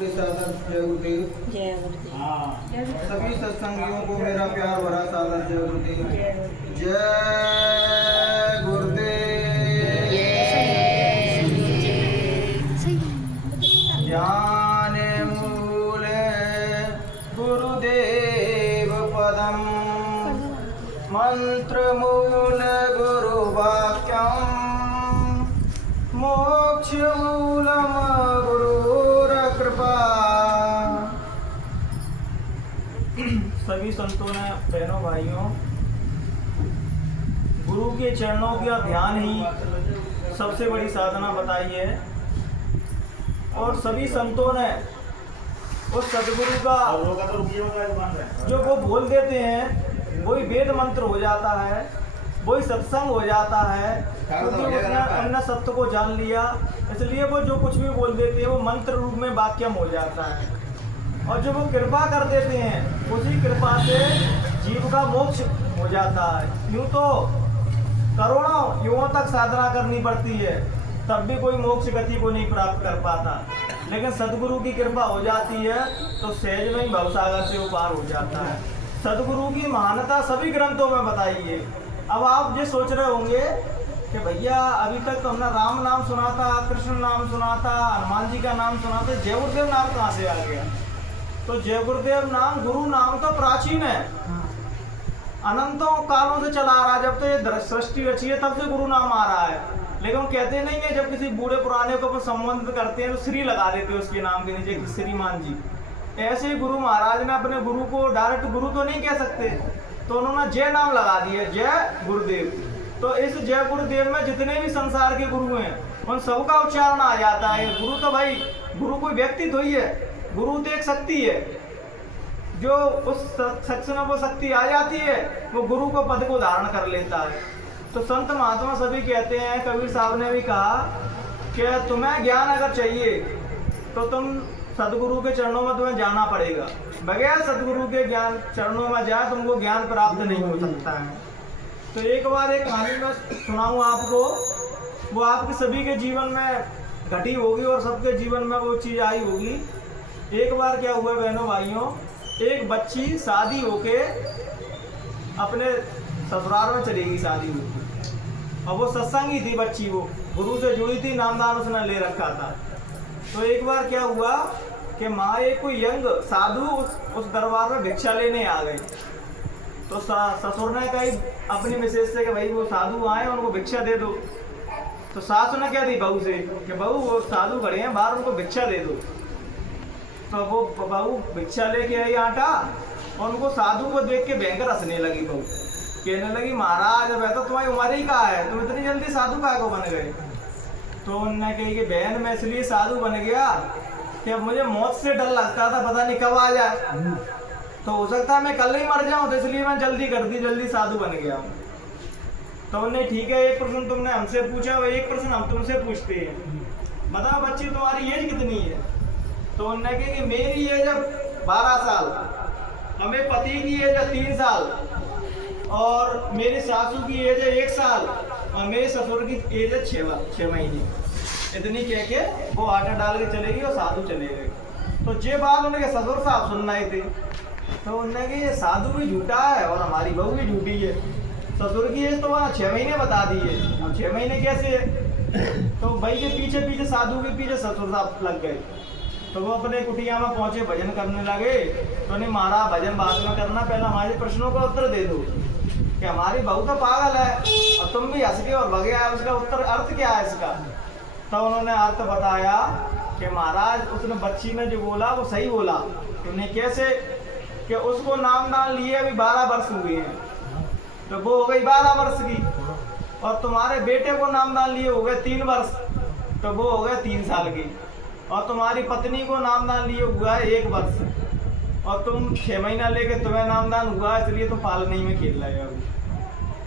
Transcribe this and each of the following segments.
जय गुरुदेव। जय गुरुदेव। सभी सत्संगियों को मेरा प्यार भरा सादर जय गुरुदेव। जय गुरुदेव। ज्ञान मूल गुरुदेव पदम, मंत्र मूल गुरु वाक्यम, मोक्ष मूलम गुरुर कृपा। सभी संतों ने, बहनों भाइयों, गुरु के चरणों का ध्यान ही सबसे बड़ी साधना बताई है। और सभी संतों ने उस सदगुरु का जो वो बोल देते हैं वही वेद मंत्र हो जाता है, वही सत्संग हो जाता है, क्योंकि उसने अन्य सत्य को जान लिया। इसलिए वो जो कुछ भी बोल देते हैं वो मंत्र रूप में वाक्यम हो जाता है। और जो वो कृपा कर देते हैं उसी कृपा से जीव का मोक्ष हो जाता है। यूँ तो करोड़ों युगों तक साधना करनी पड़ती है, तब भी कोई मोक्ष गति को नहीं प्राप्त कर पाता, लेकिन सदगुरु की कृपा हो जाती है तो सहज में ही भवसागर से पार हो जाता है। सदगुरु की महानता सभी ग्रंथों में बताई है। अब आप ये सोच रहे होंगे कि भैया अभी तक तो हमने राम नाम सुना था, कृष्ण नाम सुना था, हनुमान जी का नाम सुना था, जय गुरुदेव नाम कहाँ से आ गया? तो जय गुरुदेव नाम, गुरु नाम तो प्राचीन है, अनंतों कालों से चला आ रहा है। जब तो ये सृष्टि रची है तब से गुरु नाम आ रहा है। लेकिन कहते नहीं है, जब किसी बूढ़े पुराने को संबंधित करते हैं तो श्री लगा देते हैं उसके नाम के नीचे, श्रीमान जी। ऐसे ही गुरु महाराज ने अपने गुरु को डायरेक्ट गुरु तो नहीं कह सकते, तो उन्होंने जय नाम लगा दिया, जय गुरुदेव। तो इस जय गुरुदेव में जितने भी संसार के गुरु हैं उन सबका उच्चारण आ जाता है। गुरु तो भाई, गुरु कोई व्यक्ति थोड़ी है, गुरु तो एक शक्ति है। जो उस शख्स में वो शक्ति आ जाती है वो गुरु को पद को धारण कर लेता है। तो संत महात्मा सभी कहते हैं, कबीर साहब ने भी कहा कि तुम्हें ज्ञान अगर चाहिए तो तुम सदगुरु के चरणों में तुम्हें जाना पड़ेगा। बगैर सदगुरु के ज्ञान चरणों में जाए तुमको ज्ञान प्राप्त नहीं हो सकता है। तो एक बार एक कहानी में सुनाऊँ आपको, वो आपके सभी के जीवन में घटी होगी और सबके जीवन में वो चीज़ आई होगी। एक बार क्या हुआ बहनों भाइयों, एक बच्ची शादी होके अपने ससुराल में चली गई, शादी होके, और वो सत्संगी थी बच्ची, वो गुरु से जुड़ी थी, नामदान उसने ले रखा था। तो एक बार क्या हुआ कि माँ एक कोई यंग साधु उस दरबार में भिक्षा लेने आ गए। तो ससुर ने कही अपनी मिसेज से कि भाई वो साधु आए उनको भिक्षा दे दो। तो सासु ने क्या दी बहू से कि बहू वो साधु खड़े हैं बाहर, उनको भिक्षा दे दो। तो वो बहू भिक्षा लेके आई आटा, और उनको साधु को देख के भयंकर हंसने लगी। बहू कहने लगी, महाराज अब तो तुम्हारी उम्र ही कहाँ है, तुम इतनी जल्दी साधु काहे को बन गए? तो उन्होंने कही कि बहन मैं इसलिए साधु बन गया कि अब मुझे मौत से डर लगता था, पता नहीं कब आ जाए, तो हो सकता है मैं कल ही मर जाऊं, तो इसलिए मैं जल्दी कर दी, जल्दी साधु बन गया। तो उन्हें ठीक है, एक प्रश्न तुमने हमसे पूछा और एक प्रश्न हम तुमसे पूछते हैं, बताओ बच्ची तुम्हारी एज कितनी है? तो उन्होंने कहा कि मेरी एज है 12 साल, हमें पति की एज है 3 साल, और मेरी सासू की एज है 1 साल, और मेरे ससुर की एज है 6 महीने। इतनी कह के वो आटा डाल के चलेगी और साधु चले गए। तो ये बात उनके ससुर साहब सुन रहे थे। तो उन्होंने कहा ये साधु भी झूठा है और हमारी बहू भी झूठी है। ससुर की एज तो वहाँ 6 महीने बता दी है, अब 6 महीने कैसे है? तो भाई के पीछे पीछे साधु के पीछे ससुर साहब लग गए। तो वो अपने कुटिया में पहुंचे, भजन करने लगे। तो नहीं महाराज भजन बाद में करना, पहले हमारे प्रश्नों का उत्तर दे दो कि हमारी बहू तो पागल है और तुम भी हंस के और भगे आए, उसका उत्तर अर्थ क्या है इसका? तो उन्होंने अर्थ बताया कि महाराज उसने बच्ची ने जो बोला वो सही बोला। उन्हें कैसे कि उसको नामदान लिए अभी 12 वर्ष हुए हैं, तो वो हो गई 12 वर्ष की, और तुम्हारे बेटे को नामदान लिए हो गए 3 वर्ष, तो वो हो गए 3 साल की, और तुम्हारी पत्नी को नामदान लिए हुआ है 1 वर्ष, और तुम 6 महीना लेके तुम्हें नामदान हुआ है, इसलिए तुम पालनी में खेल रहे हो।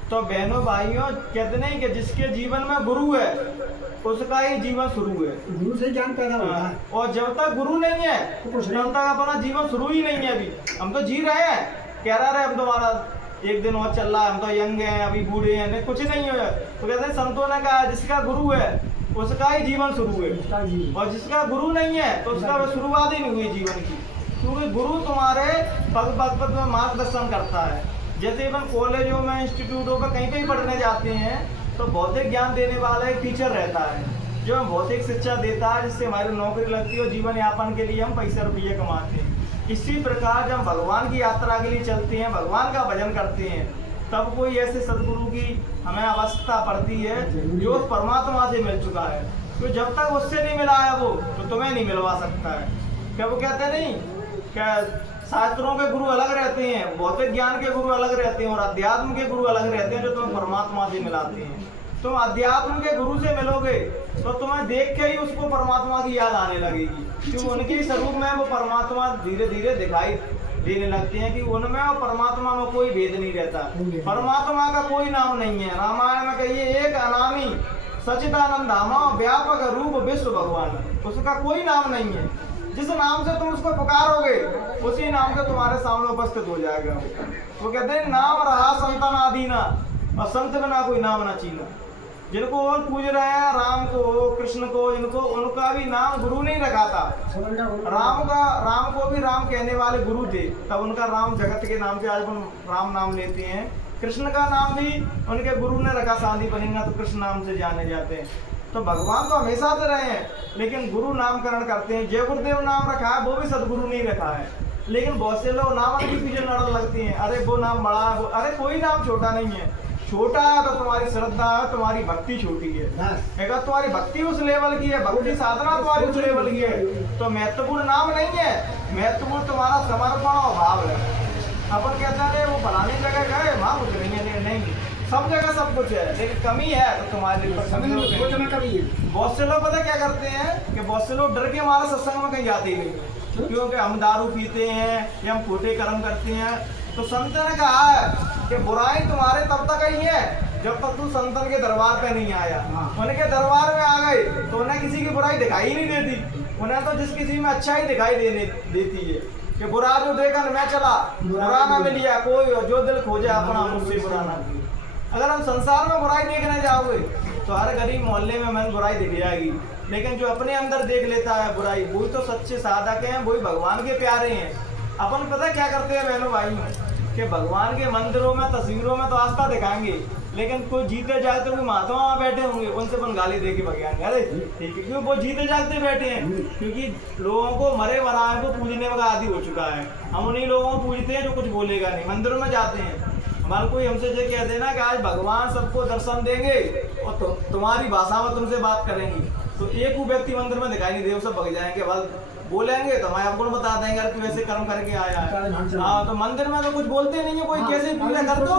तो बहनों भाइयों कहते नहीं कि जिसके जीवन में गुरु है उसका ही जीवन शुरू है, गुरु से ज्ञान पैदा होता है। और जब तक गुरु नहीं है तब तक अपना जीवन शुरू ही नहीं है। अभी हम तो जी रहे हैं, कह रहा है अब तुम्हारा एक दिन और चल रहा है, हम तो यंग हैं, अभी बूढ़े हैं, नहीं कुछ नहीं है। तो कहते हैं संतों ने कहा जिसका गुरु है उसका ही जीवन शुरू है। उसका जीवन। और जिसका गुरु नहीं है तो उसका वो शुरुआत ही नहीं हुई जीवन की, क्योंकि गुरु तुम्हारे पग पग पग में मार्गदर्शन करता है। जैसे अपन कॉलेजों में, इंस्टीट्यूटों पर कहीं पे भी पढ़ने जाते हैं तो भौतिक ज्ञान देने वाला एक टीचर रहता है जो हमें भौतिक शिक्षा देता है, जिससे हमारी नौकरी लगती है और जीवन यापन के लिए हम पैसा रुपये कमाते हैं। इसी प्रकार जब हम भगवान की यात्रा के लिए चलते हैं, भगवान का भजन करते हैं, तब कोई ऐसे सदगुरु की हमें आवश्यकता पड़ती है जो परमात्मा से मिल चुका है। तो जब तक उससे नहीं मिला है वो, तो तुम्हें नहीं मिलवा सकता है। क्या वो कहते नहीं क्या शास्त्रों के गुरु अलग रहते हैं, भौतिक ज्ञान के गुरु अलग रहते हैं और अध्यात्म के गुरु अलग रहते हैं जो तुम्हें परमात्मा से मिलाते हैं। तुम अध्यात्म के गुरु से मिलोगे तो तुम्हें देख के ही उसको परमात्मा की याद आने लगेगी, क्योंकि उनके स्वरूप में वो परमात्मा धीरे धीरे दिखाई देने लगते हैं कि उनमें और परमात्मा में कोई भेद नहीं रहता। परमात्मा का कोई नाम नहीं है। रामायण में कहिए एक अनामी सच्चिदानंद धामा व्यापक रूप विश्व भगवान, उसका कोई नाम नहीं है। जिस नाम से तुम उसको पुकारोगे उसी नाम से तुम्हारे सामने उपस्थित हो जाएगा। वो कहते हैं नाम रहा संतन आदीना, और संत बिना कोई नाम ना चीना। जिनको और पूज रहे हैं राम को, कृष्ण को, इनको उनका भी नाम गुरु नहीं रखा था। राम को भी राम कहने वाले गुरु थे, तब उनका राम जगत के नाम पे आज हम राम नाम लेते हैं। कृष्ण का नाम भी उनके गुरु ने रखा, शादी बनेगा तो कृष्ण नाम से जाने जाते हैं। तो भगवान तो हमेशा से रहे हैं, लेकिन गुरु नामकरण करते हैं। जय गुरुदेव नाम रखा है, वो भी सदगुरु नहीं रखा है। लेकिन बहुत से लोग नाम के पीछे लड़ने लगते हैं, अरे वो नाम बड़ा है, अरे कोई नाम छोटा नहीं है। छोटा है तो तुम्हारी श्रद्धा है, तुम्हारी भक्ति छोटी है। अगर तुम्हारी भक्ति उस लेवल की है, भक्ति साधना तुम्हारी उस लेवल की है, तो महत्वपूर्ण नाम नहीं है, महत्वपूर्ण तुम्हारा समर्पण और भाव है। अपन कहते हैं वो फलानी जगह गए, वहाँ कुछ नहीं है, नहीं सब जगह सब कुछ है, लेकिन कमी है तो तुम्हारे कमी है। बहुत से लोग पता क्या करते हैं कि बहुत से लोग डर के हमारे सत्संग में कहीं जाते ही नहीं, क्योंकि हम दारू पीते हैं या हम खोटे कर्म करते हैं। तो संत ने कहा है कि बुराई तुम्हारे तब तक ही है जब तक तू संतन के दरबार पे नहीं आया। उनके दरबार में आ गए तो उन्हें किसी की बुराई दिखाई नहीं देती, उन्हें तो जिस किसी में अच्छा ही दिखाई देती है कि बुरा जो देखा मैं चला, बुरा ना मिलिया कोई, जो दिल खोजे अपना मुझसे बुरा ना। अगर हम संसार में बुराई देखने जाओगे तो हर गरीब मोहल्ले में मन बुराई दिख जाएगी, लेकिन जो अपने अंदर देख लेता है बुराई, वही तो सच्चे साधक हैं, वही भगवान के प्यारे हैं। अपन पता क्या करते हैं बहनों भाइयों कि भगवान के मंदिरों में, तस्वीरों में तो आस्था दिखाएंगे, लेकिन कोई जीते जागते कोई महात्मा वहाँ बैठे होंगे, उनसे अपन गाली दे के भगाएंगे, अरे ठीक है, क्यों वो जीते जागते बैठे हैं, क्योंकि लोगों को मरे मराए को पूजने का आदि हो चुका है। हम उन्हीं लोगों को पूजते हैं जो कुछ बोलेगा नहीं। मंदिरों में जाते हैं, हमारे कोई हमसे ये कह देना कि आज भगवान सबको दर्शन देंगे और तुम्हारी भाषा में तुमसे बात करेंगी, तो एक वो व्यक्ति मंदिर में दिखाई नहीं दे, वो सब भग जाएंगे। बस बोलेंगे तो हमारे आपको बता देंगे अरे तू ऐसे कर्म करके आया है। हाँ, तो मंदिर में तो कुछ बोलते नहीं है, कोई कैसे पूजा कर दो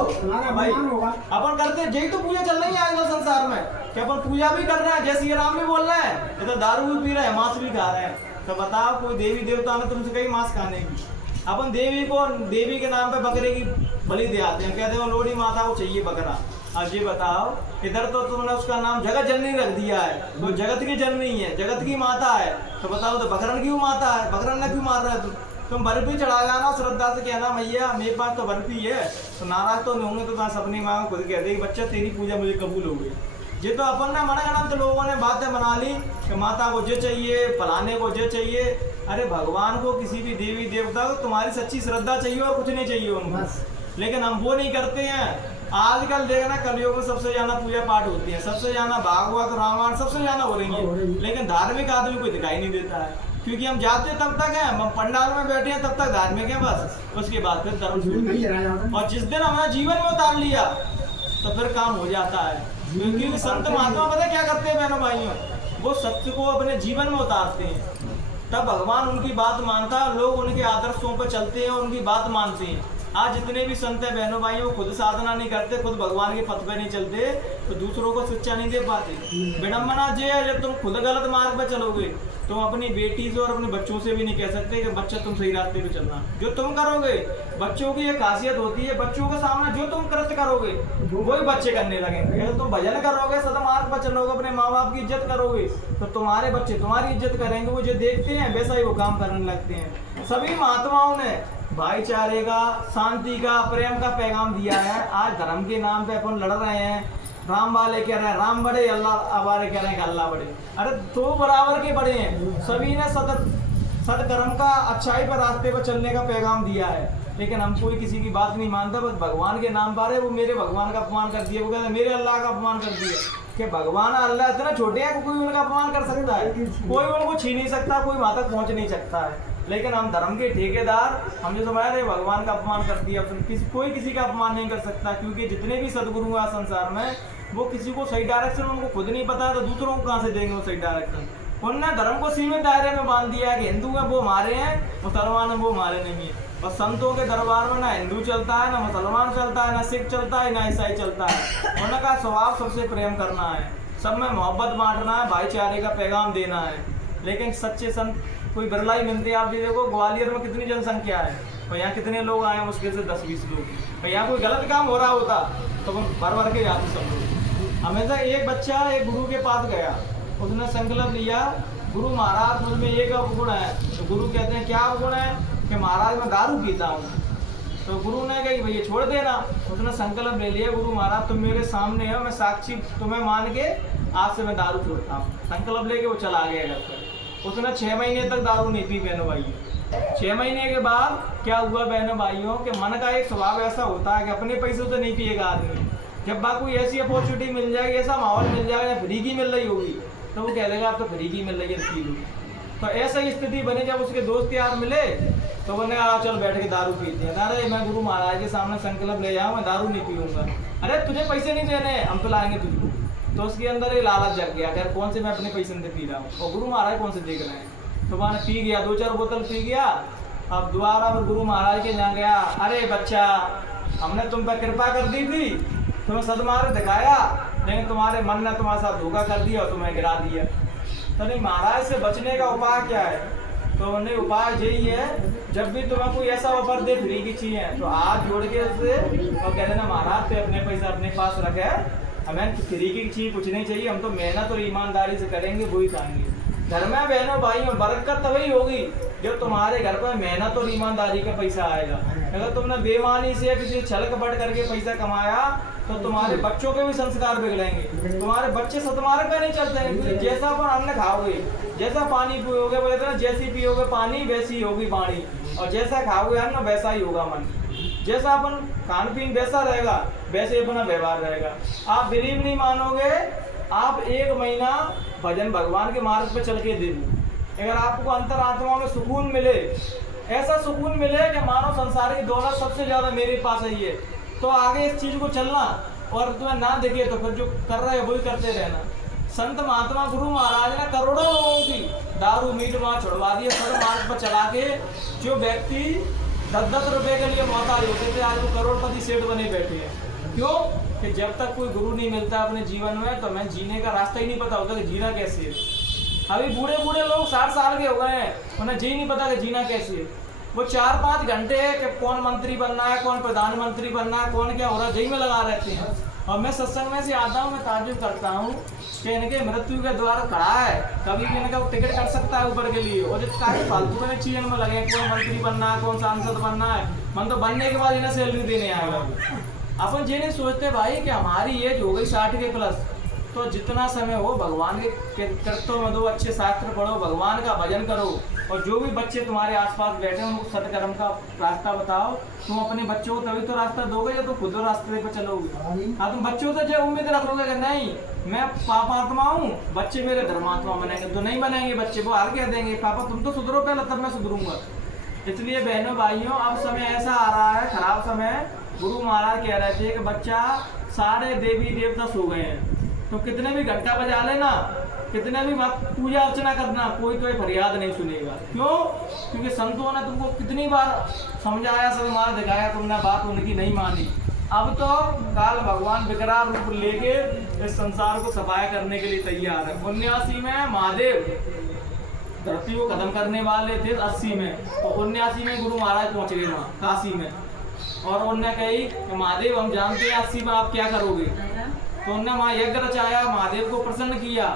भाई, अपन करते यही तो पूजा चल रही है आज संसार में कि अपन पूजा भी कर रहे हैं, जय श्री राम भी बोल रहे हैं, ये तो दारू भी पी रहे हैं, मांस भी खा रहे हैं। तो बताओ कोई देवी देवता ने तुमसे कहीं मांस खाने की? अपन देवी के नाम पे बकरे की बलि दे आते हैं, कहते हैं लोहड़ी माता को चाहिए बकरा। अब ये बताओ, इधर तो तुमने उसका नाम जगत जननी रख दिया है, तो जगत की जननी है, जगत की माता है, तो बताओ तो बकरन क्यों माता है? बकरन ने क्यों मार रहा है? तुम बर्फी चढ़ा जाना, श्रद्धा से कहना मैया मेरे पास तो बर्फी है, तो नाराज तो नहीं होंगे, तो तुम्हारा सपने मांग खुद कह दे बच्चा तेरी पूजा मुझे कबूल हो गई। ये तो अपन ने मना करना, तो लोगों ने बातें बना ली कि माता को जे चाहिए, फलाने को जे चाहिए। अरे भगवान को, किसी भी देवी देवता को तुम्हारी सच्ची श्रद्धा चाहिए और कुछ नहीं चाहिए उनको, लेकिन हम वो नहीं करते हैं। आजकल देखना कलयुग में सबसे ज्यादा पूजा पाठ होती है, सबसे ज्यादा भागवत रामायण सबसे ज्यादा हो रही है, लेकिन धार्मिक आदमी को दिखाई नहीं देता है, क्योंकि हम जाते तब तक हैं, हम पंडाल में बैठे हैं तब तक धार्मिक है बस, उसके बाद फिर धर्म। और जिस दिन हमारा जीवन में उतार लिया तो फिर काम हो जाता है, क्योंकि संत महात्मा पता क्या करते हैं बहनों भाइयों, वो सत्य को अपने जीवन में उतारते हैं, तब भगवान उनकी बात मानता है, लोग उनके आदर्शों पर चलते हैं, उनकी बात मानते हैं। आज जितने भी संत हैं बहनों भाइयों, खुद साधना नहीं करते, खुद भगवान के पथ पे नहीं चलते, तो दूसरों को शिक्षा नहीं दे पाते। विडम्बना ये है, जब तुम खुद गलत मार्ग पे चलोगे, तुम अपनी बेटी से और अपने बच्चों से भी नहीं कह सकते कि बच्चा तुम सही रास्ते पे चलना। जो तुम करोगे, बच्चों की एक खासियत होती है, बच्चों के सामने जो तुम कृत्य करोगे वही बच्चे करने लगेंगे। अगर तुम भजन करोगे, सदमार्ग पर चलोगे, अपने माँ बाप की इज्जत करोगे, तो तुम्हारे बच्चे तुम्हारी इज्जत करेंगे, वो जो देखते हैं वैसा ही वो काम करने लगते हैं। सभी महात्माओं ने भाईचारे का, शांति का, प्रेम का पैगाम दिया है। आज धर्म के नाम पे अपन लड़ रहे हैं, राम वाले कह रहे हैं राम बड़े, अल्लाह वाले कह रहे हैं कि अल्लाह बड़े। अरे दो बराबर के बड़े हैं। सभी ने सत्कर्म का, अच्छाई पर रास्ते पर चलने का पैगाम दिया है, लेकिन हम कोई किसी की बात नहीं मानता। बस भगवान के नाम पर है, वो मेरे भगवान का अपमान कर दिया, वो कहते हैं मेरे अल्लाह का अपमान कर दिया। कि भगवान अल्लाह इतना छोटे हैं कि कोई उनका अपमान कर सकता है? कोई उनको छीन नहीं सकता, कोई वहाँ तक पहुँच नहीं सकता है। लेकिन हम धर्म के ठेकेदार, हम जो समझ रहे भगवान का अपमान कर दिया, कोई किसी का अपमान नहीं कर सकता। क्योंकि जितने भी सदगुरु हैं संसार में, वो किसी को सही डायरेक्शन उनको खुद नहीं पता है, तो दूसरों को कहाँ से देंगे वो सही डायरेक्शन? उन्होंने धर्म को सीमित दायरे में बांध दिया है कि हिंदू हैं वो हमारे हैं, मुसलमान हैं वो हमारे नहीं है। और संतों के दरबार में ना हिंदू चलता है, ना मुसलमान चलता है, ना सिख चलता है, ना ईसाई चलता है। उनका स्वभाव सबसे प्रेम करना है, सब में मोहब्बत बांटना है, भाईचारे का पैगाम देना है। लेकिन सच्चे संत कोई बिरला ही मिलते हैं। आप जी देखो ग्वालियर में कितनी जनसंख्या है, और यहाँ कितने लोग आए हैं, मुश्किल से 10-20 लोग। और यहाँ कोई गलत काम हो रहा होता तो भर भर के जाते सब लोग। हमेशा एक बच्चा एक गुरु के पास गया, उसने संकल्प लिया, गुरु महाराज मुझ में एक अवगुण है। तो गुरु कहते हैं क्या अवगुण है? कि महाराज मैं दारू पीता हूँ। तो गुरु ने कहा कि भैया छोड़ देना। उसने संकल्प ले लिया, गुरु महाराज तुम मेरे सामने हो, मैं साक्षी तुम्हें मान के आज से मैं दारू छोड़ता हूँ। संकल्प लेके वो चला गया घर पर। उसने 6 महीने तक दारू नहीं पी बहनों भाइयों। 6 महीने के बाद क्या हुआ बहनों भाइयों, कि मन का एक स्वभाव ऐसा होता है कि अपने पैसों से नहीं पिएगा आदमी। जब बात कोई ऐसी अपॉर्चुनिटी मिल जाएगी, ऐसा माहौल मिल जाएगा, फ्री की मिल रही होगी, तो वो कह देगा आप तो फ्री की मिल रही है, पी लो। तो ऐसा ही स्थिति बने। जब उसके दोस्त यार मिले तो बोले चल बैठ के दारू पीते हैं। अरे मैं गुरु महाराज के सामने संकल्प ले जाऊँ, मैं दारू नहीं पीऊँगा। अरे तुझे पैसे नहीं देने, हम तो लाएंगे तुझको। तो उसके अंदर ये लालच जग गया, यार कौन से मैं अपने पैसे से पी रहा हूँ, और गुरु महाराज कौन से देख रहे हैं। तो वहाँ पी गया, 2-4 बोतल पी गया। अब दोबारा फिर गुरु महाराज के यहाँ गया, अरे बच्चा हमने तुम पर कृपा कर दी थी, तुम्हें सदमार्ग दिखाया, लेकिन तुम्हारे मन ने तुम्हारे साथ धोखा कर दिया और तुम्हें गिरा दिया। तो नहीं, महाराज से बचने का उपाय क्या है? तो उन्हें उपाय यही है, जब भी तुम्हें कोई ऐसा ऑफर दे फ्री की चीज है, तो हाथ जोड़ के उससे और कह देना महाराज तो अपने पैसा अपने पास रखे, हमें फ्री की चीज कुछ नहीं चाहिए, हम तो मेहनत और ईमानदारी से करेंगे, वही खाएंगे। घर में बहनों भाइयों बरकत तभी होगी जब तुम्हारे घर पर मेहनत और ईमानदारी का पैसा आएगा। अगर तुमने बेईमानी से किसी छल कपट करके पैसा कमाया, तो तुम्हारे बच्चों के भी संस्कार बिगड़ेंगे। तुम्हारे बच्चे सतमार्ग पे नहीं चलते हैं। जैसा अपन अन्न खाओगे, जैसा पानी पियोगे, बोलते हैं जैसी पियोगे पानी वैसी होगी वाणी, और जैसा खाओगे अन्न वैसा ही होगा मन। जैसा अपन खान पीन वैसा रहेगा, वैसे अपना व्यवहार रहेगा। आप बिलीव नहीं मानोगे, आप 1 महीना भजन भगवान के मार्ग पे चल के देखो, अगर आपको अंतरात्मा में सुकून मिले, ऐसा सुकून मिले कि मानो संसार की दौलत सबसे ज्यादा मेरे पास है, तो आगे इस चीज को चलना, और तुम्हें ना दिखे तो फिर जो कर रहे हो वही करते रहना। संत महात्मा गुरु महाराज ने करोड़ों लोगों की दारू मीट वहाँ छुड़वा दिया, सर मार्ग पर चला के। जो व्यक्ति 10-10 रुपए के लिए मोहताज होते थे, आज वो करोड़पति सेठ बने बैठे हैं। क्यों? कि जब तक कोई गुरु नहीं मिलता अपने जीवन में, तो हमें जीने का रास्ता ही नहीं पता होता कि जीना कैसे है। अभी बूढ़े बूढ़े लोग 60 साल के हो गए हैं, उन्हें जी नहीं पता कि जीना कैसे है। वो 4-5 घंटे कि कौन मंत्री बनना है, कौन प्रधानमंत्री बनना है, कौन क्या हो रहा है, यही में लगा रहते हैं। और मैं सत्संग में से आता हूँ, मैं ताज्जुब करता हूँ कि इनके मृत्यु के द्वार खड़ा है, कभी भी इनका टिकट कर सकता है ऊपर के लिए, और जो सारी फालतू में चीज़ में लगे, कौन मंत्री बनना है, कौन सांसद बनना है, मन तो बनने के बाद इन्हें सैलरी देने आएगा। अपन ये नहीं सोचते भाई कि हमारी एज हो गई 60 के प्लस, तो जितना समय हो भगवान के कर्तव्य में दो, अच्छे शास्त्र पढ़ो, भगवान का भजन करो, और जो भी बच्चे तुम्हारे आसपास बैठे हैं उनको सत्कर्म का रास्ता बताओ। तुम अपने बच्चों को तभी तो रास्ता दोगे जब तुम खुद रास्ते पे चलोगे। हाँ, तुम बच्चों से जो उम्मीद रखोगे कि नहीं मैं पापात्मा हूँ, बच्चे मेरे धर्मात्मा बनेंगे, तो नहीं बनेंगे बच्चे। वो हार कह देंगे पापा तुम तो सुधरो पहले, तब मैं सुधरूंगा। इसलिए बहनों भाइयों, अब समय ऐसा आ रहा है, खराब समय। गुरु महाराज कह रहे थे कि बच्चा सारे देवी देवता सो गए हैं, तो कितने भी घंटा बजा लेना, कितने भी पूजा अर्चना करना, कोई तो फरियाद नहीं सुनेगा। क्यों? क्योंकि संतों ने तुमको कितनी बार समझाया, सदमार्ग दिखाया, तुमने बात उनकी नहीं मानी। अब तो काल भगवान विकराल रूप लेके इस संसार को सफाया करने के लिए तैयार है। 79 में महादेव धरती को खत्म करने वाले थे, 80 में, तो 79 में गुरु महाराज पहुंच गए वहाँ काशी में, और उन्होंने कही कि महादेव हम जानते हैं 80 में आप क्या करोगे। तो उन्होंने वहाँ यज्ञ रचाया, महादेव को प्रसन्न किया,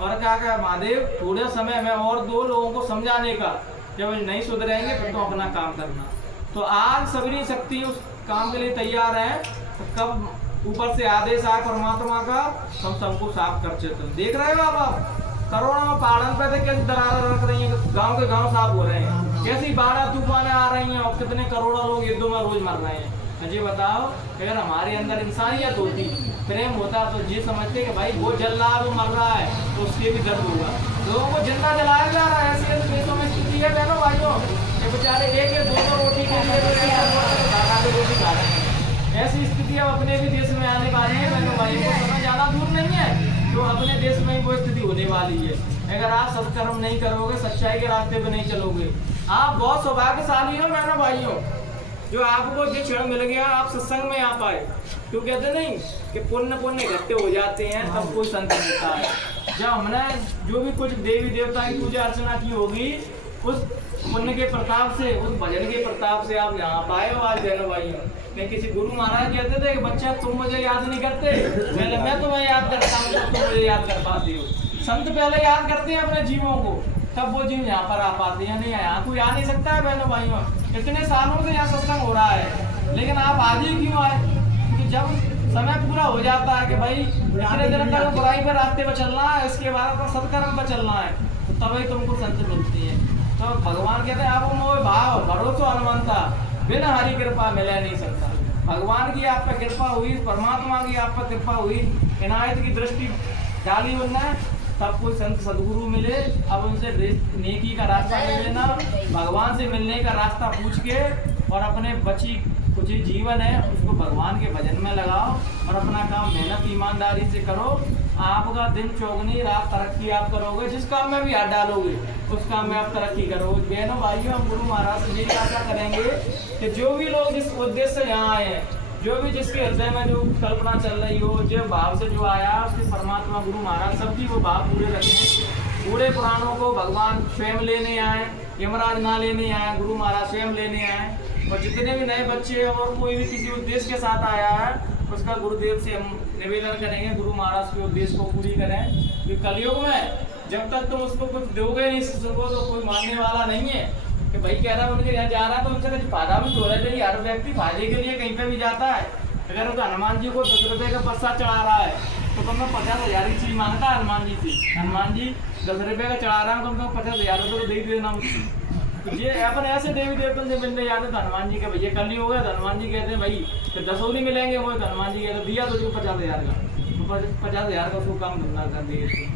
और क्या कहा महादेव थोड़े समय में और 2 लोगों को समझाने का, जब नहीं सुधरेंगे फिर तो अपना काम करना। तो आज सभी शक्ति उस काम के लिए तैयार है। तो कब ऊपर से आदेश आया परमात्मा का, हम सबको साफ कर चुके। देख रहे हो आप करोड़ों में पहाड़न पे थे कैसे दरारें रख रही हैं, गांव के गांव साफ हो रहे हैं, कैसी बाढ़ तूफानें आ रही हैं और कितने करोड़ों लोग युद्धों में रोज मर रहे हैं। मुझे बताओ, अगर हमारे अंदर इंसानियत होती, प्रेम होता, तो ये समझते कि भाई वो जल रहा है, वो मर रहा है, तो उसके भी दर्द होगा। लोगों को जिंदा जलाया जा रहा है। ऐसी देशों में स्थिति है बहनों भाइयों, ये बेचारे एक एक दो रोटी के लिए रोटी खा रहे हैं। ऐसी स्थिति अब अपने भी देश में आने वाली है बहनों भाइयों, समय ज्यादा दूर नहीं है तो अपने देश में ही वो स्थिति होने वाली है। अगर आप सत्कर्म नहीं करोगे, सच्चाई के रास्ते पे नहीं चलोगे, आप बहुत सौभाग्यशाली हो बहनों भाइयों, जो आपको जो क्षण मिल गया आप सत्संग में आ पाए। क्यों कहते नहीं कि पुण्य पुण्य इकट्ठे हो जाते हैं तब कोई संत मिलता है। जब हमने जो भी कुछ देवी देवता की पूजा अर्चना की होगी, उस पुण्य के प्रताप से, उस भजन के प्रताप से आप यहाँ पाए हो आज बहनों भाइयों। मैं किसी गुरु महाराज कहते थे कि बच्चा तुम मुझे याद नहीं करते, पहले मैं तुम्हें याद करता हूँ, तुम मुझे याद कर पाते हो। संत पहले याद करते हैं अपने जीवों को, तब वो जीव यहाँ पर आ पाते हैं। नहीं यहाँ कोई आ नहीं सकता है बहनों भाइयों। इतने सालों से यहाँ सत्संग हो रहा है, लेकिन आप आज ही क्यों आए? क्योंकि जब समय पूरा हो जाता है कि भाई इतने दिन तक बुराई पर रास्ते पर चलना है, इसके बाद तो सत्कर्म पर चलना है, तो तभी तुमको संत मिलती है। तो भगवान कहते हैं आप मोह भाव भरोसो हनुमंता, बिना हरि कृपा मिला नहीं सकता। भगवान की आप पर कृपा हुई, परमात्मा की आप पर कृपा हुई, इनायत की दृष्टि डाली उनने, तब कोई संत सदगुरु मिले। अब उनसे नेकी का रास्ता मिल लेना, भगवान से मिलने का रास्ता पूछ के, और अपने बची कुछ जीवन है उसको भगवान के भजन में लगाओ और अपना काम मेहनत ईमानदारी से करो। आपका दिन चौगनी रात तरक्की आप करोगे। जिस काम में भी हाथ डालोगे उस काम में आप तरक्की करोगे। बहनों भाइयों, हम गुरु महाराज से यही आशा करेंगे कि जो भी लोग जिस उद्देश्य से यहाँ आए हैं, जो भी जिसके हृदय में जो कल्पना चल रही हो, जो भाव से जो आया, उसके परमात्मा गुरु महाराज सबकी वो भाव पूरे रखें। पूरे पुराणों को भगवान स्वयं लेने आए, यमराज ना लेने आए, गुरु महाराज स्वयं लेने आए। और जितने भी नए बच्चे और कोई भी किसी उद्देश्य के साथ आया है, उसका गुरुदेव से हम निवेदन करेंगे गुरु महाराज के उद्देश्य को पूरी करें। क्योंकि कलयुग में जब तक तुम उसको कुछ दोगे नहीं को, तो कोई मानने वाला नहीं है कि भाई कह रहा है उनके यहाँ जा रहा है तो उनसे कुछ फायदा भी तो है। हर व्यक्ति फायदे के लिए कहीं पे भी जाता है। अगर तो हनुमान जी को 10 रुपये का प्रसाद चढ़ा रहा है तो तुमने 50,000 की चीज मांगता है हनुमान जी से। हनुमान जी 10 रुपये का चढ़ा रहा है, तुमको 50,000 रुपये तो दे देना मुझसे। ये अपन ऐसे देवी देवतों से मिलने जाते तो हनुमान जी के भैया कल ही हो गया, तो हनुमान जी कहते हैं भाई तो 10 नहीं मिलेंगे वो, तो हनुमान जी कहते दिया तो 50,000 का, तो 50,000 का उसको काम धंधा कर दिए।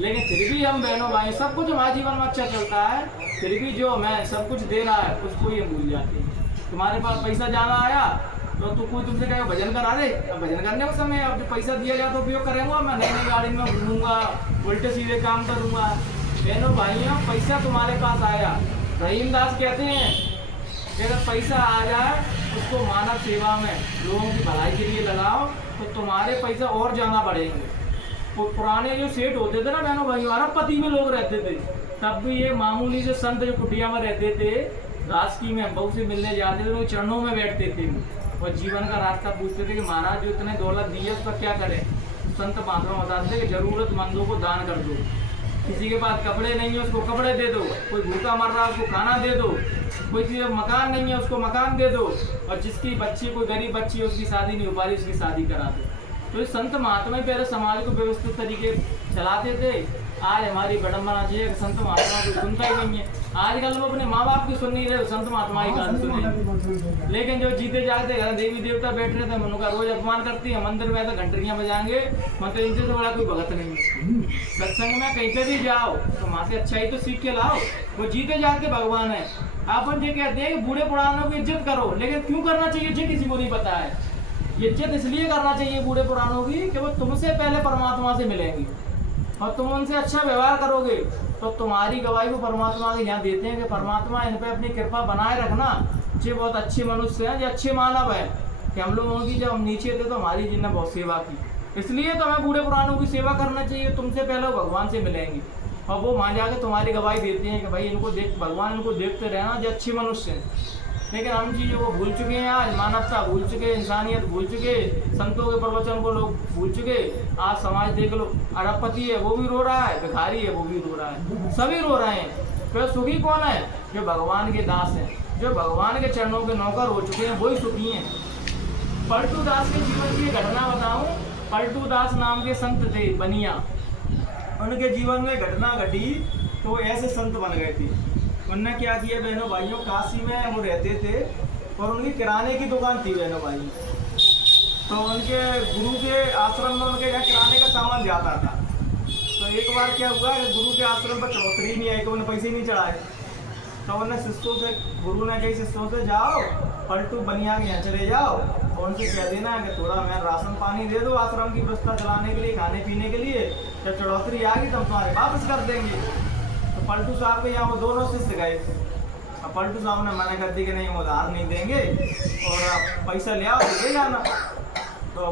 लेकिन फिर भी हम बहनों भाई सब कुछ हमारे जीवन में अच्छा चलता है, फिर भी जो हमें सब कुछ दे रहा है उसको ये भूल जाते हैं। तुम्हारे पास पैसा जाना आया तो तू कोई तुमसे कहेगा भजन करा दे, अब भजन करने के समय अब जो पैसा दिया जाए तो उपयोग करेंगे, मैं नई नई गाड़ी में घूमूंगा, उल्टे सीधे काम करूंगा। बहनों भाइयों, पैसा तुम्हारे पास आया, रहीमदास कहते हैं कि अगर पैसा आ जाए उसको मानव सेवा में लोगों की भलाई के लिए लगाओ तो तुम्हारे पैसा और ज़्यादा बढ़ेंगे। तो पुराने जो सेठ होते थे ना बहनों भाइयों, अरबपति में लोग रहते थे, तब भी ये मामूली से संत जो कुटिया में रहते थे, राजकी में बहू से मिलने जाते थे, लोग चरणों में बैठते थे और जीवन का रास्ता पूछते थे कि महाराज जो इतने दौलत दी है उसका क्या करें। संत महात्मा बताते थे कि जरूरतमंदों को दान कर दो, किसी के पास कपड़े नहीं है उसको कपड़े दे दो, कोई भूखा मर रहा है उसको खाना दे दो, कोई किसी मकान नहीं है उसको मकान दे दो, और जिसकी बच्ची कोई गरीब बच्ची है उसकी शादी नहीं हो पा रही उसकी शादी करा दो। तो इस संत महात्मा पहले समाज को व्यवस्थित तरीके चलाते थे। आज हमारी विडम्बना चाहिए कि संत महात्मा को सुनता ही नहीं है। आजकल लोग अपने माँ बाप की सुन नहीं रहे, संत महात्मा ही गान सुने। लेकिन जो जीते जागते घर देवी देवता बैठ रहे थे उनका रोज अपमान करती है, मंदिर में तो घंटरियाँ बजाएंगे, मतलब इनसे तो बड़ा कोई भगत नहीं है। सत्संग में कहीं पे भी जाओ तो वहाँ से अच्छा ही तो सीख के लाओ, वो जीते जागते भगवान है। अपन ये कहते हैं कि बूढ़े पुरानों की इज्जत करो, लेकिन क्यों करना चाहिए ये किसी को नहीं पता है। इज्जत इसलिए करना चाहिए बूढ़े पुरानों की कि वो तुमसे पहले परमात्मा से मिलेंगी और तुम उनसे अच्छा व्यवहार करोगे तो तुम्हारी गवाही को परमात्मा के यहाँ देते हैं कि परमात्मा इन पे अपनी कृपा बनाए रखना। ये बहुत अच्छे मनुष्य हैं, ये अच्छे मानव हैं कि हम लोगों की जब हम नीचे थे तो हमारी जिन्होंने बहुत सेवा की, इसलिए तो हमें बूढ़े पुरानों की सेवा करना चाहिए। तुमसे पहले वो भगवान से मिलेंगी और वो मान जाके तुम्हारी गवाही देते हैं कि भाई इनको देख, भगवान इनको देखते रहना, ये अच्छे मनुष्य हैं। लेकिन हम चीज़ों को भूल चुके हैं, आज मानवता भूल चुके, इंसानियत भूल चुके, संतों के प्रवचन को लोग भूल चुके। आज समाज देख लो, अरबपति है वो भी रो रहा है, भिखारी है वो भी रो रहा है, सभी रो रहे हैं। फिर सुखी कौन है? जो भगवान के दास हैं, जो भगवान के चरणों के नौकर हो चुके हैं, वही सुखी हैं। पलटू दास के जीवन की घटना बताऊं। पलटू दास नाम के संत थे बनिया, उनके जीवन में घटना घटी तो ऐसे संत बन गए थे। उनने क्या किया बहनों भाइयों, काशी में वो रहते थे और उनकी किराने की दुकान थी बहनों भाई। तो उनके गुरु के आश्रम में उनके यहाँ किराने का सामान जाता था। तो एक बार क्या हुआ कि गुरु के आश्रम पर चौधरी नहीं आई, तो उन्हें पैसे नहीं चढ़ाए। तो उन्हें शिष्यों से, गुरु ने कही शिष्यों से, जाओ पलटू बनिया के यहाँ चले जाओ और उनसे कह देना कि थोड़ा मैं राशन पानी दे दो आश्रम की व्यवस्था चलाने के लिए, खाने पीने के लिए। जब चढ़ोतरी आ गई तो हम तुम्हारे वापस कर देंगे। तो पलटू साहब के यहाँ वो दोनों शिष्य गए। अब पलटू साहब ने मना कर दी कि नहीं, हम उधार नहीं देंगे और आप पैसा ले आओ तो ले जाना। तो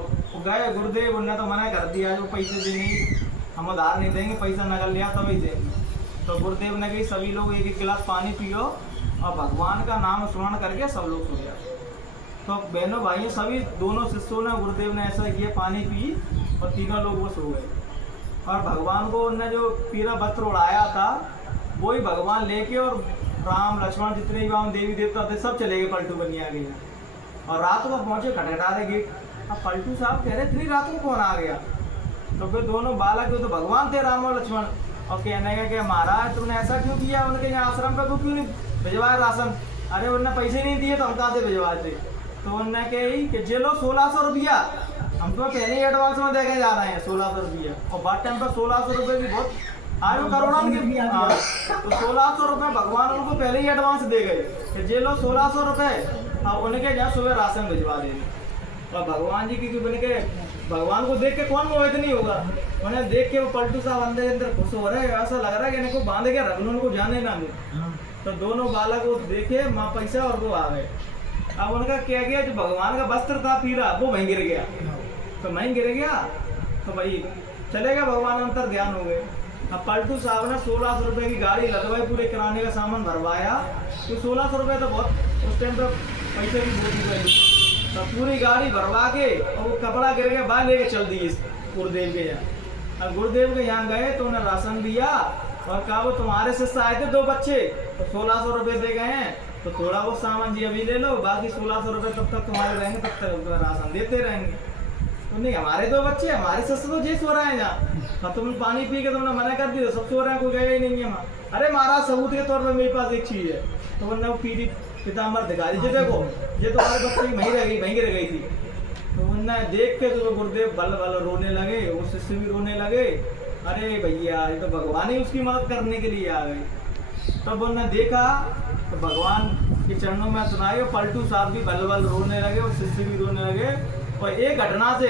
गए गुरुदेव, उन्होंने तो मना कर दिया, जो पैसे देंगे हम उधार नहीं देंगे, पैसा नकल लिया तभी देंगे। तो गुरुदेव ने कही सभी लोग एक एक गिलास पानी पियो और भगवान का नाम स्मरण करके सब लोग सो जाओ। तो बहनों भाइयों सभी दोनों शिष्यों ने, गुरुदेव ने ऐसा किया, पानी पी और तीनों लोग वो सो गए। और भगवान को उनने जो पीला वस्त्र उड़ाया था वही भगवान लेके और राम लक्ष्मण जितने भी वहाँ देवी देवता थे सब चले गए पलटू बनिया के। और रात को पहुँचे, खटखटा रहे गेट। अब पलटू साहब कह रहे इतनी रात को कौन आ गया? तो फिर दोनों बालक जो तो भगवान थे राम और लक्ष्मण, और कहने का कि महाराज तुमने ऐसा क्यों किया, उनके यहाँ आश्रम पे क्यों नहीं भिजवाया राशन? अरे उन्होंने पैसे नहीं दिए तो हम कहाँ से भिजवाए थे? तो उन्होंने कही कि जे लो 1600 रुपया, हम तुम्हें पहले ही एडवांस में देके जा रहे हैं 1600 रुपया। और बात टाइम पर 1600 रुपये भी बहुत आयु करोड़ों के। हाँ, तो 1600 रुपये भगवान उनको पहले ही एडवांस दे गए कि जे लो 1600 रुपये, अब उनके यहाँ सुबह राशन भिजवा देंगे। और भगवान जी की बन के, भगवान को देख के कौन मोहित नहीं होगा? उन्हें देख के वो पलटू साहब अंदर अंदर खुश हो रहे हैं, ऐसा लग रहा है कि इनको बांध के रख लो, उनको जाने ना दे। तो दोनों बालक को देखे माँ पैसा और वो आ गए। अब उनका क्या गया, जो भगवान का वस्त्र था पीला वो वहीं गिर गया। तो वहीं गिर गया तो भाई चले गए, भगवान अंतर ध्यान हो गए। अब पलटू साहब ने 1600 रुपये की गाड़ी लगवाई, पूरे किराने का सामान भरवाया। तो 1600 रुपये तो बहुत उस टाइम पर पैसे की बहुत गई। तो पूरी गाड़ी भरवा के और वो कपड़ा गिर गया, बाहर लेके चल दिए गुरुदेव के यहाँ। अब गुरुदेव के यहाँ गए तो उन्हें राशन दिया और कहा वो तुम्हारे शिष्य आए थे 2 बच्चे, तो 1600 रुपये दे गए हैं, तो थोड़ा बहुत सामान जी अभी ले लो, बाकी 1600 रुपये तब तक तुम्हारे रहेंगे, तब तक राशन देते रहेंगे। तो नहीं, हमारे 2 बच्चे, हमारे शिष्य तो जे सो रहे हैं यहाँ, और तुमने पानी पी के तुमने मना कर दिया, सब सो रहे हैं, कोई गया ही नहीं है वहाँ। अरे महाराज सबूत के तौर पर मेरे पास एक चीज़ है। तो उन्होंने वो पीली पीताम्बर दिखा दी, देखो ये तुम्हारे बच्चे की वहीं रह गई, वहीं गिर गई थी। तो उन्होंने देख के तो गुरुदेव बल बल रोने लगे, वो शिष्य भी रोने लगे। अरे भैया ये तो भगवान ही उसकी मदद करने के लिए आ गए। तब उन्होंने देखा तो भगवान के चरणों में सुनाई, पलटू साहब भी बल बल रोने लगे और शिष्य भी रोने लगे। और एक घटना से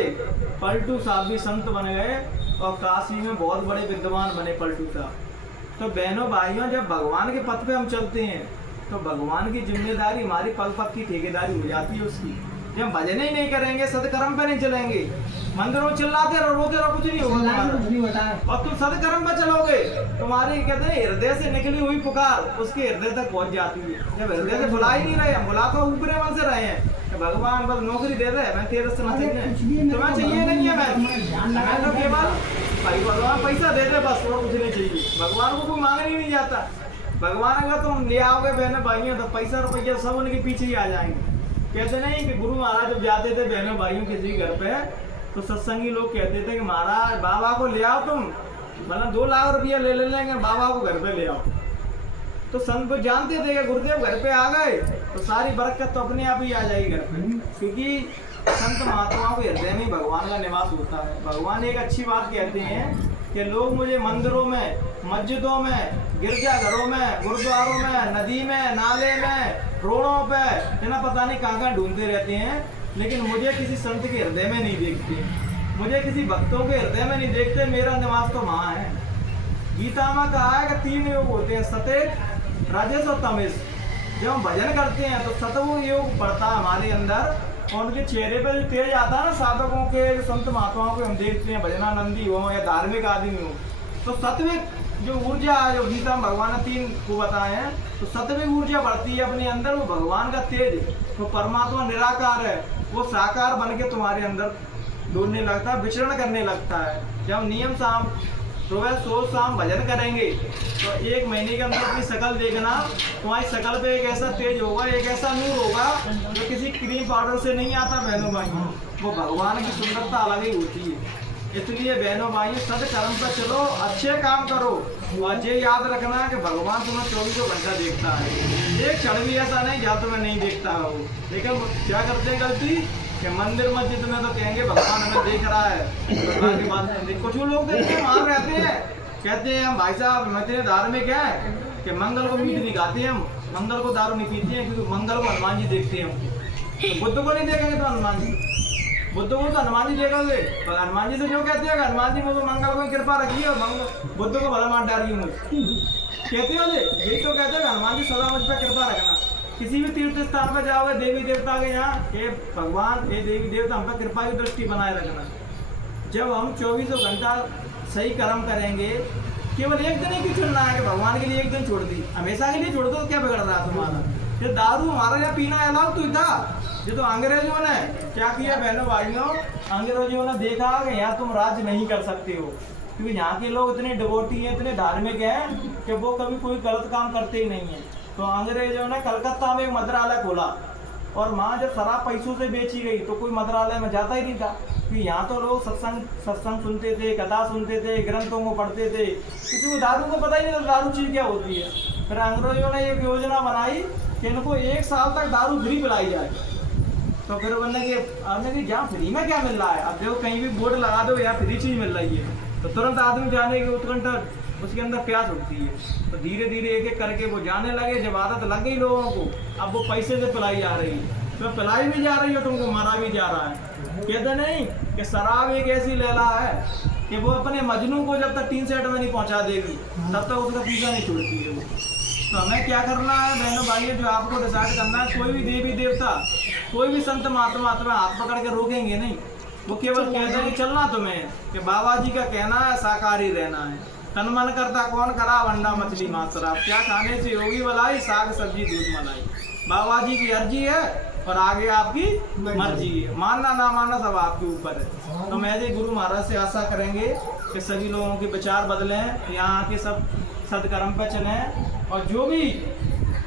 पलटू साहब भी संत बन गए और काशी में बहुत बड़े विद्वान बने पलटू साहब। तो बहनों भाइयों, जब भगवान के पथ पे हम चलते हैं तो भगवान की जिम्मेदारी हमारी पल पल की ठेकेदारी हो जाती है उसकी। जब हम भजन ही नहीं करेंगे, सदकर्म पे नहीं चलेंगे, मंदिरों चिल्लाते रहो, रोते रहो, कुछ नहीं होगा। और तुम सदकर्म पे चलोगे, तुम्हारी कहते हैं हृदय से निकली हुई पुकार उसके हृदय तक पहुंच जाती है। जब हृदय से बुला ही नहीं रहे, हम बुला तो ऊपरे मन से रहे हैं कि भगवान बस नौकरी दे रहे, मैं तेरे से ना चाहिए, तुम्हें चाहिए नहीं है, मैं तो केवल भाई भगवान पैसा दे दे बस, और कुछ नहीं चाहिए। भगवान को कोई मांगने ही नहीं जाता। भगवान अगर तुम ले आओगे बहनों भाइयों तो पैसा रुपया सब उनके पीछे ही आ जाएंगे। कहते नहीं कि गुरु महाराज जब जाते थे बहनों भाइयों किसी घर पे, तो सत्संगी लोग कहते थे कि महाराज बाबा को ले आओ तुम, मतलब 2 लाख रुपया ले लेंगे, बाबा को घर पे ले आओ। तो संत को जानते थे कि गुरुदेव घर पे आ गए तो सारी बरकत तो अपने आप ही आ जाएगी घर पे, क्योंकि संत महात्माओं के हृदय में भगवान का निवास होता है। भगवान एक अच्छी बात कहते हैं कि लोग मुझे मंदिरों में, मस्जिदों में, गिरजाघरों में, गुरुद्वारों में, नदी में, नाले में, रोडों पे जना पता नहीं कहाँ ढूंढते रहते हैं, लेकिन मुझे किसी संत के हृदय में नहीं देखते, मुझे किसी भक्तों के हृदय में नहीं देखते। मेरा निवास तो वहाँ है। गीता में कहा है कि 3 योग होते हैं, सतेज, राजस और तमस। जब हम भजन करते हैं तो सतव योग बढ़ता है हमारे अंदर, और उनके चेहरे पे जो तेज आता है ना, साधकों के, संत महात्माओं को हम देखते हैं, भजनानंदी हो या धार्मिक आदमी हो, तो सत्विक जो ऊर्जा है, जो गीता में भगवान ने 3 को बताए हैं, तो सत्विक ऊर्जा बढ़ती है अपने अंदर। वो भगवान का तेज, वो परमात्मा निराकार है, वो साकार बन के तुम्हारे अंदर डोलने लगता है, विचरण करने लगता है। जब नियम सुबह सोच शाम भजन करेंगे तो 1 महीने के अंदर अपनी शकल देखना, तुम्हारी शकल पे एक ऐसा तेज होगा, एक ऐसा नूर होगा जो किसी क्रीम पाउडर से नहीं आता बहनों भाइयों। वो भगवान की सुंदरता अलग ही होती है। इसलिए बहनों भाइयों सद कर्म पर चलो, अच्छे काम करो और ये याद रखना कि भगवान तुम्हें 24 घंटा देखता है। एक क्षण भी ऐसा नहीं जहाँ तुम्हें नहीं देखता हो। लेकिन क्या करते हैं गलती कि मंदिर मस्जिद में तो कहेंगे भगवान हमें देख रहा है, भगवान की बात नहीं। कुछ लोग देखते हैं मान रहते हैं, कहते हैं हम भाई साहब हम इतने धार्मिक है कि मंगल को मीट नहीं खाते हैं, हम मंगल को दारू नहीं पीते हैं क्योंकि मंगल को हनुमान जी देखते हैं। तो बुद्ध को नहीं देखेंगे तो हनुमान जी, बुद्ध को तो हनुमान जी देखोगे, तो हनुमान जी से जो कहते हैं कि हनुमान जी मुझे मंगल को कृपा रखी है और बुद्ध को भला मार डाली हूँ कहते हो जी, यही तो कहते हैं हनुमान जी सदा मुझ पर कृपा रखना। किसी भी तीर्थ स्थान पर जाओगे देवी देवता के यहाँ, हे भगवान हे देवी देवता हम पर कृपा की दृष्टि बनाए रखना। जब हम 24 घंटा सही कर्म करेंगे, केवल एक दिन ही क्यों चुनना है कि भगवान के लिए एक दिन छोड़ दी, हमेशा के लिए छोड़ दो, क्या बिगड़ रहा है तुम्हारा। ये दारू हमारा यहाँ पीना अलाउ तो था, ये तो अंग्रेजों ने क्या किया बहनों भाइयों, अंग्रेजों ने देखा कि यहाँ तुम राज्य नहीं कर सकते हो क्योंकि यहाँ के लोग इतने डिवोटी हैं, इतने धार्मिक हैं कि वो कभी कोई गलत काम करते ही नहीं है। तो अंग्रेजों ने कलकत्ता में एक मंत्रालय खोला और वहाँ जब शराब पैसों से बेची गई तो कोई मंत्रालय में जाता ही नहीं था कि यहाँ तो लोग सत्संग सुनते थे, कथा सुनते थे, ग्रंथों को पढ़ते थे, किसी को दारू को पता ही नहीं था दारू चीज़ क्या होती है। फिर अंग्रेजों ने एक योजना बनाई कि इनको 1 साल तक दारू फ्री पिलाई जाए। तो फिर बोलने कि जहाँ फ्री में क्या मिल रहा है, अब देखो कहीं भी बोर्ड लगा दो यहाँ फ्री चीज़ मिल रही है तो तुरंत आदमी जाने की उत्कंठा उसके अंदर प्यास उठती है। तो धीरे धीरे एक एक करके वो जाने लगे, जब आदत लग गई लोगों को, अब वो पैसे से पिलाई जा रही है, तो पिलाई भी जा रही है, तुमको मारा भी जा रहा है। कहते नहीं कि शराब एक ऐसी लैला है कि वो अपने मजनू को जब तक 3 सेट में नहीं पहुंचा देगी तब तक उसका पीछा नहीं छोड़ती है वो। तो हमें क्या करना है बहनों भाइयों, जो आपको डिसाइड करना है, कोई भी देवी देवता कोई भी संत महात्मा तुम्हें हाथ पकड़ के रोकेंगे नहीं, वो केवल कहते हैं चलना तुम्हें कि बाबा जी का कहना है साकारी रहना है। तन मन करता कौन करा वंडा मछली मांस शराब, क्या खाने से होगी भलाई, साग सब्जी दूध मलाई। बाबा जी की अर्जी है और आगे आपकी मर्जी है, मानना ना मानना सब आपके ऊपर है। तो मैं जी गुरु महाराज से आशा करेंगे कि सभी लोगों के विचार बदलें, यहाँ आके सब सदकर्म पर चलें और जो भी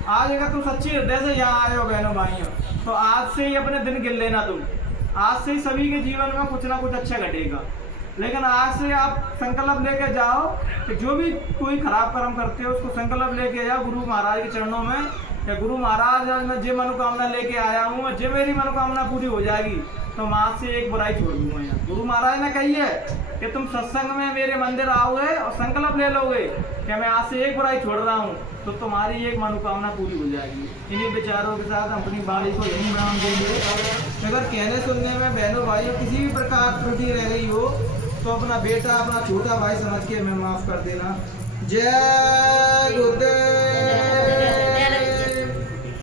आज अगर तुम सच्ची हृदय से यहाँ आए हो बहनों भाइयों, तो आज से ही अपने दिन गिन लेना तुम, आज से ही सभी के जीवन में कुछ ना कुछ अच्छा घटेगा। लेकिन आज से आप संकल्प लेके जाओ कि जो भी कोई खराब कर्म करते हो उसको संकल्प लेके जाओ गुरु महाराज के चरणों में, या गुरु महाराज आज मैं जो मनोकामना लेके आया हूँ, जो मेरी मनोकामना पूरी हो जाएगी तो मैं आज से एक बुराई छोड़ दूंगा। यहाँ गुरु महाराज ने कही है कि तुम सत्संग में मेरे मंदिर आओगे और संकल्प ले लोगे कि मैं आज से एक बुराई छोड़ रहा हूँ तो तुम्हारी एक मनोकामना पूरी हो जाएगी। इन्हीं विचारों के साथ हम अपनी वाणी को यहीं विराम देंगे। अगर कहने सुनने में बहनों भाइयों किसी भी प्रकार त्रुटि रह गई हो तो अपना बेटा अपना छोटा भाई समझ के मैं माफ कर देना। जय गुरुदेव।